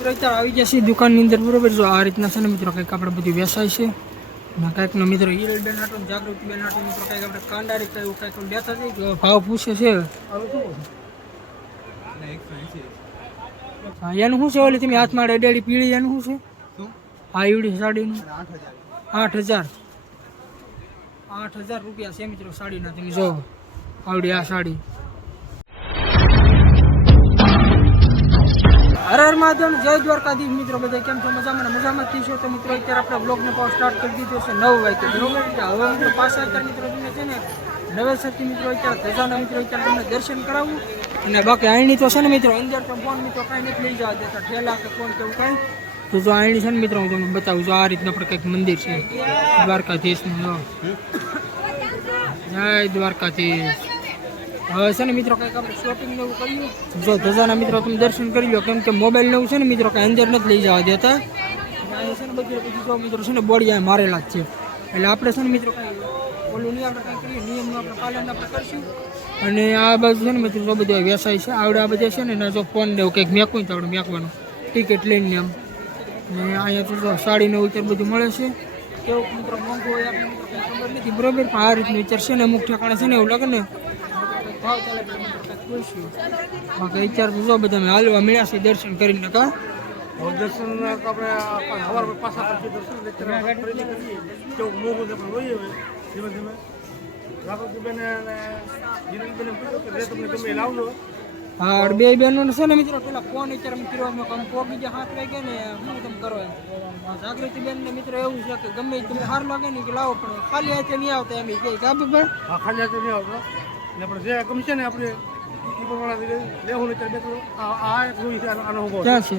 મિત્રો અત્યારે આવી જશે દુકાનની અંદર બરોબર. જો આ રીતના છે ને મિત્રો કંઈક આપણે બધું વેચાય છે ને કંઈકનો મિત્રો હિરલબેન આટો જાગૃતિબેન આટો મિત્રો કંઈક આપણે કાંડારી કંઈ કંઈક લેતા જઈએ ભાવ પૂછે છે. હા એનું શું છે ઓલી તમે હાથમાં અડેડી પીળી એનું શું છે? હા ઈવડી સાડીનું 8,000 રૂપિયા છે મિત્રો સાડીના. તમે જો આવડી આ સાડી. હર હર મહાદેવ, જય દ્વારકાધીશ. મિત્રો બધા કેમ છો? મજામાં થઈશો તો મિત્રો અત્યારે આપણે બ્લોગને પાવ સ્ટાર્ટ કરી દીધો છે 9 વાગે બરોબર. હવે મિત્રો પાછા અત્યારે મિત્રો તમને છે ને નવેસરથી મિત્રો અત્યારે ધજાના મિત્રો અત્યારે તમને દર્શન કરાવું. અને બાકી આઈણી તો છે ને મિત્રો અંદર તો ફોન મિત્રો કાંઈ નથી લઈ જવા દેતા, ઠેલા કે ફોન કેવું કાંઈ. તો જો આઈણી છે ને મિત્રો હું તમને બતાવું. જો આ રીતના આપણે કંઈક મંદિર છે દ્વારકાધીશનું. જય દ્વારકાધીશ. હવે છે ને મિત્રો કંઈક આપણે શોપિંગ ને એવું કર્યું. જો ધજાના મિત્રો તમે દર્શન કરી લો, કેમ કે મોબાઈલ ને એવું છે ને મિત્રો કાંઈ અંદર નથી લઈ જવા દેતા. અહીંયા છે ને બધું જો મિત્રો છે ને બોડી અહીંયા મારેલા જ છે. એટલે આપણે છે ને મિત્રો કાંઈ ઓલું નહીં આપણે કાંઈ કરીએ, નિયમનું આપણે પાલન આપણે કરશું. અને આ બાજુ છે ને મિત્રો જો બધા વ્યવસાય છે આવડે આ બધા છે ને જો ફોન ને એવું કંઈક મેકવું તો આપણે મેકવાનું ટિકિટ લઈને એમ. ને અહીંયા તો જો સાડીને ઉત્તર બધું મળે છે. કેવું મિત્રો મોંઘું હોય આપણે મિત્રો કંઈ ખબર નથી બરોબર. પણ આ રીતનું વિચાર છે ને અમુક ઠેકાણે છે ને એવું લાગે ને ભાવ ચાલે પૂછ્યું. બાકી અત્યારે તો જો બધા મેં હાલવા મળ્યા છે દર્શન કરીને. કા દર્શન આપણે હવાર પાછા પછી દર્શન કેવું મોંઘું છે પણ હોય ધીમે ધીમે રાઘવજીબેન અને હિરલબેન પૂછ્યું કે તમને ગમે લાવજો. હા બે બહેનો છે ને મિત્રો પેલા ફોન અત્યારે મેં કર્યો પોગી ગયા 7 વાગે ને શું તમે કરો એમ. જાગૃતિબેન ને મિત્રો એવું છે કે ગમે તમને સારું લાગે ને કે લાવો, પણ ખાલી હાથે નહીં આવતા એમ કે કાબુભાઈ. હા ખાલી હાથે નહીં આવતા ને આપણે જે ગમશે ને આપણે લેવું ને ક્યાં છે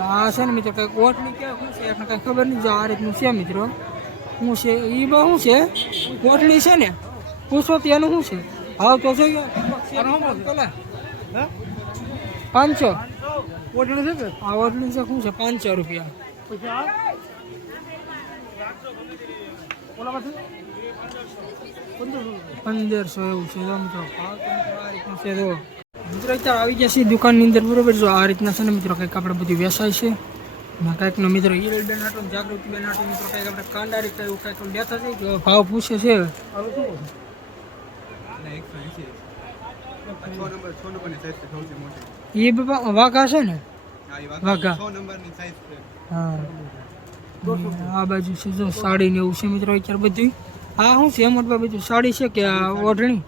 આ છે ને મિત્રો કંઈક ઓટની કે શું છે એટલે કંઈ ખબર નહીં. જો આ રીતનું છે મિત્રો શું છે એ બહુ શું છે ઓટણી છે ને પૂછો ત્યાંનું શું છે ભાવ તો જોઈએ 500 ઓટણી છે કે આ ઓટણી છે શું છે 500 રૂપિયા. પછી આ ઓલા પાસે 1500 એવું છે. મિત્રો ભાવ તો મિત્રો આ રીતનું છે. જો મિત્રો અત્યારે આવી જશે દુકાનની અંદર બરોબર. જો આ રીતના છે ને મિત્રો કંઈક આપણે બધું વેચાય છે ને કંઈકનો મિત્રો હિરલબેન આટો જાગૃતિબેન આટો મિત્રો કંઈક આપણે કાંડારી કંઈ કંઈક લેતા જઈએ ભાવ પૂછે છે. એ બાપા વાઘા છે ને વાઘા. હા આ બાજુ છે જો સાડી ને એવું છે મિત્રો અત્યારે બધું. હા શું છે એમ બધું સાડી છે કે આ ઓઢણી?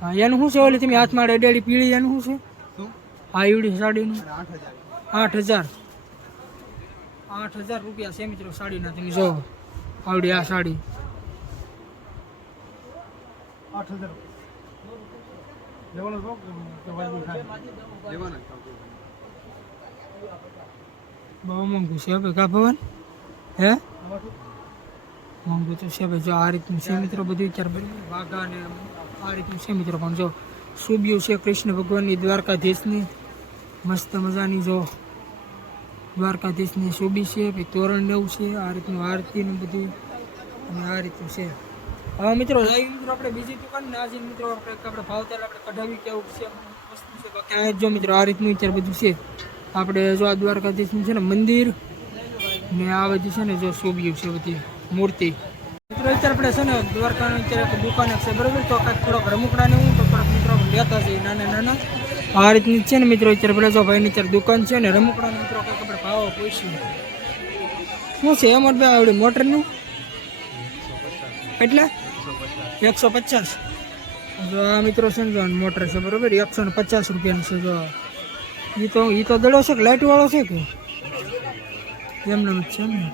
હા એનું શું છે ઓલી તમે હાથમાં અડેડી પીળી એનું શું છે? હા ઈવડી સાડીનું 8,000 રૂપિયા છે મિત્રો સાડીના. તમે જો આવડી આ સાડી 8,000 લેવાનો શોખ બહુ મોંઘું છે ભાઈ. કા ભવન હે મોંઘું તો છે ભાઈ. જો આ રીતનું છે મિત્રો બધું અત્યારે બધું વાઘા ને આ રીતનું છે મિત્રો. પણ જો સુબ્યું છે કૃષ્ણ ભગવાનની દ્વારકાધીશની મસ્ત મજાની. જો દ્વારકાધીશની સુબી છે ભાઈ, તોરણ ને એવું છે આ રીતનું આરતી ને બધું અને આ રીતનું છે. હવે મિત્રો લાઈવ મિત્રો આપણે બીજી દુકાન ને આજે મિત્રો આપણે ભાવતાલ આપણે કઢાવી કેવું છે વસ્તુ છે. બાકી આ જો મિત્રો આ રીતનું અત્યારે બધું છે. આપણે જો આ દ્વારકાધીશનું છે ને મંદિર ને આ બધી છે ને જો સુબ્યું છે બધી મૂર્તિ. મિત્રો અત્યારે આપણે છે ને દ્વારકાની અત્યારે દુકાન છે બરોબર. તો કાંઈક થોડોક રમકડા ને હું તો થોડાક મિત્રો લેતા જઈએ નાના. આ રીતની છે ને મિત્રો અત્યારે પેલા જો ભાઈની અત્યારે દુકાન છે ને રમકડાની મિત્રો કંઈક આપણે ભાવ પૂછીએ શું છે એમ ભાઈ આવડે મોટરનું એટલે 150. જો આ મિત્રો છે ને જો મોટર છે બરોબર 150 રૂપિયાનું છે. જો એ તો દડો છે કે લાઇટ વાળો છે કે એમને જ છે એમને.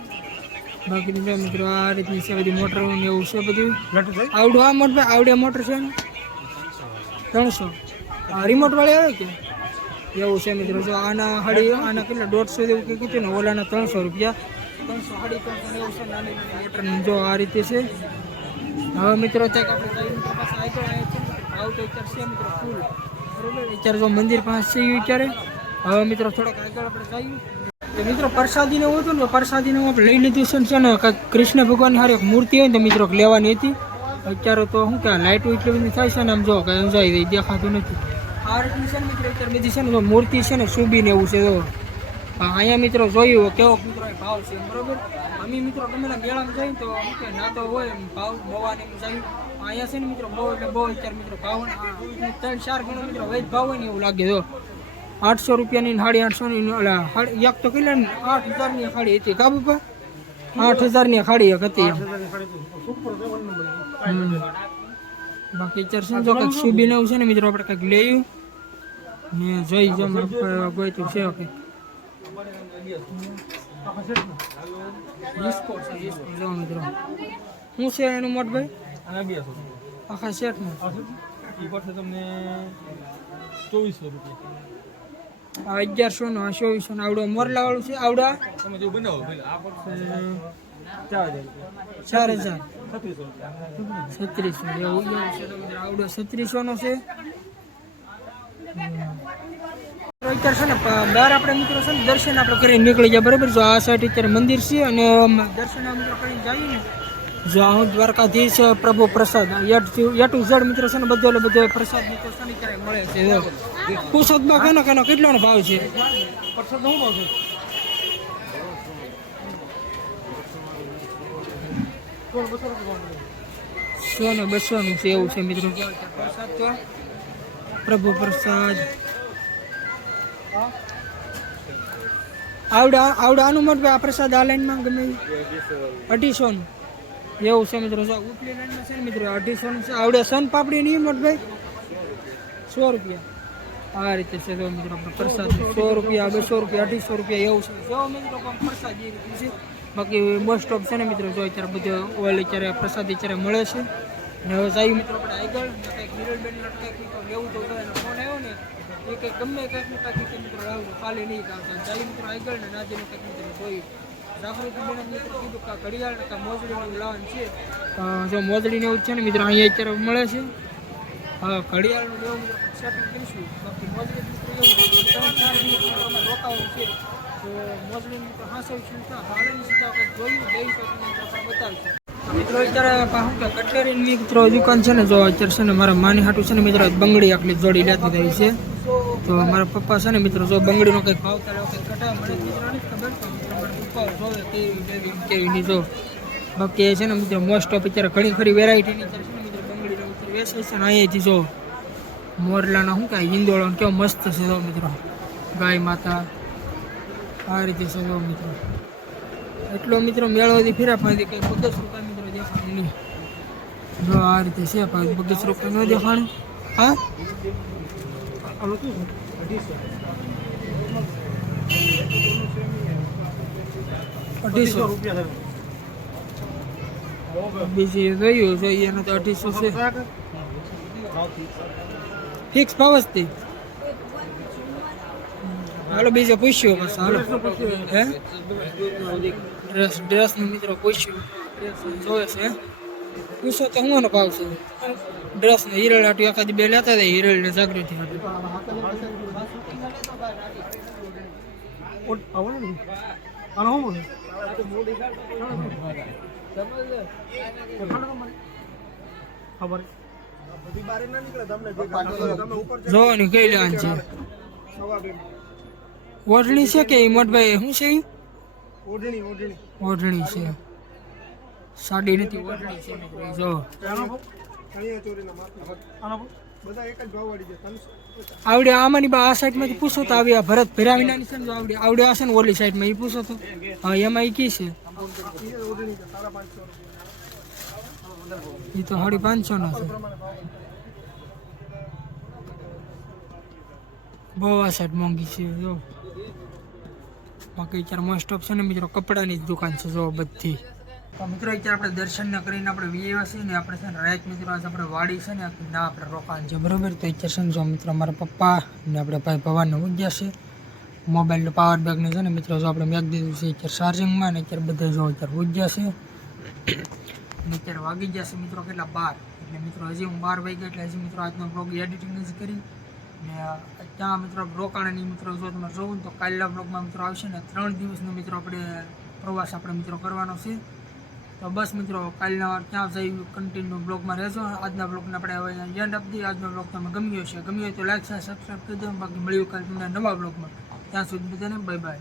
બાકી જો મિત્રો આ રીતની છે બધી મોટર ને એવું છે બધું. આવડું આ મોટર આવડે મોટર છે ને 300. આ રિમોટ વાળી આવે કે એવું છે મિત્રો. જો આના આના કેટલા 150 જેવું કંઈ કીધું ને ઓલાના 300 રૂપિયા 300 350 એવું છે નાની મોટરની. જો આ રીતે છે. હવે મિત્રો ત્યાં આપણે ભાવ તો અત્યારે છે મિત્રો ફૂલ બરોબર. અત્યારે જો મંદિર પાસે છે અત્યારે. હવે મિત્રો થોડોક આગળ આપણે જઈએ તો મિત્રો પ્રસાદીને એવું હતું ને પ્રસાદીને આપણે લઈ લીધું છે ને કાંઈક કૃષ્ણ ભગવાનની હારી એક મૂર્તિ હોય ને તો મિત્રો લેવાની હતી. અત્યારે તો શું કે લાઇટો એટલી બધી થાય છે ને આમ જો કાંઈ જાય દેખાતું નથી. આ રીતની છે ને મિત્રો અત્યારે બધી છે ને મૂર્તિ છે ને સુબીને એવું છે જો અહીંયા મિત્રો જોયું કેવો મિત્રો ભાવ છે બરોબર. અમે મિત્રો ગમે મેળામાં જઈએ તો નાતો હોય ભાવ બવાને એમ જાય. અહીંયા છે ને મિત્રો બહુ એટલે બહુ અત્યારે મિત્રો ભાવ 3-4 ગણો મિત્રો વૈધ ભાવ હોય ને એવું લાગે જો. 800 રૂપિયાની 850ની એક તો કેટલા 8000ની ખાડી હતી કા બાપા 8000ની ખાડી એક હતી એમ. બાકી ચર્ચન જો કંઈક સુબીને એવું છે ને મિત્રો આપણે કંઈક લેવું ને જોઈ જો ગોઈતું છે કંઈક ડિસ્કો છે ડિસ્કો જો મિત્રો શું છે એનું મોટભાઈ આખા સેટનું તમને 2400 રૂપિયા. 1100 નો 2400 નો આવડો મોરલા વાળું છે આવડા તમે જો બનાવો આ પડશે 4000 3600 3600 એવું છે તો મિત્રો આવડો 3600 નો છે. અત્યારે છે ને બહાર આપણે મિત્રો છે ને દર્શન આપણે કરીને નીકળી જાય બરાબર. જો આ સાઈડ અત્યારે મંદિર છે અને દર્શન મિત્રો કરીને જઈએ ને જો હું દ્વારકાધીશ પ્રભુ પ્રસાદ A to Z મિત્રો છે ને બધો પ્રસાદ મિત્રો છે ને ક્યારે મળે છે. પ્રસાદમાં કેનો કેટલાનો ભાવ છે? પ્રસાદ શું ભાવ છે? સો ને 200 નું છે એવું છે મિત્રો. પ્રસાદ તો પ્રભુ પ્રસાદ આવડા આનું મત આ પ્રસાદ આ લાઈનમાં ગમે 250 નું એવું છે મિત્રો. ઉપલી લાઈનમાં છે ને મિત્રો 250 નું છે. આવડે સન પાપડી નહીં મતભાઈ 100 રૂપિયા આ રીતે છે જો મિત્રો. આપણે પ્રસાદ 100 રૂપિયા 200 રૂપિયા 250 રૂપિયા એવું છે જો મિત્રો. પ્રસાદ એ રીતે છે. બાકી મોસ્ટ ઓફ છે ને મિત્રો જો અત્યારે બધો ઓઇલ અત્યારે પ્રસાદ અત્યારે મળે છે. ને હવે જાય મિત્રો આપણે આગળ કંઈક હિરલબેન લટકાઈ તો લેવું તો એનો ફોન આવ્યો ને એ કંઈક ગમે કંઈક મિત્રો લાવવું ખાલી નહીં આવતા જાય મિત્રો આગળ ને નાજીનું કંઈક મિત્રો જોયું જાગૃતિ બેન મિત્રો કીધું કે ઘડિયાળ કે મોજડીનું લાવવાનું છે. જો મોજડીને એવું છે ને મિત્રો અહીંયા અત્યારે મળે છે. હા ઘડિયાળનું લેવું મિત્રો સેટિંગ કરીશું. બાકી મોજડી મિત્રો એવું 3-4 દિવસ રોકાવાનું છે તો મોજડી મિત્રો હાંસવીશું ભાડેની સીધા કંઈક જોયું લઈ તો તમને બતાવીશું. મિત્રો અત્યારે પાછું કે કટલેરીની મિત્રો દુકાન છે ને જો અત્યારે છે ને મારા માની હાટું છે ને મિત્રો બંગડી આટલી જોડી લેતી થઈ છે. તો મારા પપ્પા છે ને મિત્રો જો બંગડીનો કંઈક ભાવ તારે કંઈક કટાવે મને મિત્રો નથી ખબર તો મિત્રો મારા પપ્પા જોવે કેવી નહીં જો. બાકી એ છે ને મિત્રો મોસ્ટ ઓફ અત્યારે ઘણી ખરી વેરાયટીની અત્યારે છે ને મિત્રો બંગડીનો મિત્રો વેચાય છે ને અહીંયાથી જો મોરલાના શું કાંઈ હિંદોળો કેવો મસ્ત છે જો મિત્રો. ગાય માતા આ રીતે છે જો મિત્રો. એટલો મિત્રો મેળવાથી ફેરા પાડી કંઈ 10 રૂપિયા મિત્રો દેખાણું નહીં જો આ રીતે છે પાછું 10 રૂપિયા ન દેખાણું. હા 250 રૂપિયા બીજી જોયું જોઈએ એનો તો 250 છે ફિક્સ ભાવ જ તે. હાલો બીજે પૂછ્યું બસ હાલો હે ડ્રેસનું મિત્રો પૂછ્યું જોવે છે પૂછો તો હું ભાવ છે ડ્રેસને હિરલ હાટું એકાદી બે લેતા હતા હિરલ ને જાગૃતિ હાટું. જોવાની કઈ લેવાની છે ઓઢણી છે કે મોટભાઈ શું છે ઓઢણી છે સાડી નથી ઓઢણી છે જો આવડે આમાંની બા આ સાઈડમાંથી પૂછો તો આવી આ ભરત ભેરાવીનાની છે ને આવડે આવડે હશે ને ઓલી સાઈડમાં એ પૂછો તો હા એમાં એ કી છે એ તો 550 નો છે. બહુ આ સાઈડ મોંઘી છે જો. બાકી અત્યારે મોસ્ટ ઓફ છે ને મિત્રો કપડાની જ દુકાન છે જો બધી. તો મિત્રો અત્યારે આપણે દર્શન કરીને આપણે વિયેવા છીએ ને આપણે છે ને રાત મિત્રો આજે આપણે વાડી છે ને ના આપણે રોકાણ છે બરોબર. તો અત્યારે છે ને જો મિત્રો અમારા પપ્પા ને આપણે ભાઈ ભવાનને ઉગ્યા છે મોબાઈલનો પાવર બેગને છે ને મિત્રો જો આપણે મેક દીધું છે અત્યારે ચાર્જિંગમાં ને અત્યારે બધા જો અત્યારે ઉગ્યા છે અને અત્યારે વાગી ગયા છે મિત્રો કેટલા 12 એટલે મિત્રો હજી હું 12 વાગ્યા એટલે હજી મિત્રો આજનો બ્લોગ એડિટિંગ જ કરી ને ત્યાં મિત્રો રોકાણની મિત્રો જો તમે જોવું ને તો કાલના બ્લોગમાં મિત્રો આવશે ને 3 દિવસનો મિત્રો આપણે પ્રવાસ આપણે મિત્રો કરવાનો છે. તો બસ મિત્રો કાલના વાર ક્યાં જઈ કન્ટિન્યુ બ્લોગમાં રહેજો. આજના બ્લોગને આપણે હવે એન્ડ આપી દઈએ. આજનો બ્લોગ તમને ગમ્યો હશે, ગમ્યો હોય તો લાઈક શેર સબસ્ક્રાઈબ કરી દો. બાકી મળ્યું કાલે તમને નવા બ્લોગમાં. ત્યાં સુધી બધાને બાય બાય.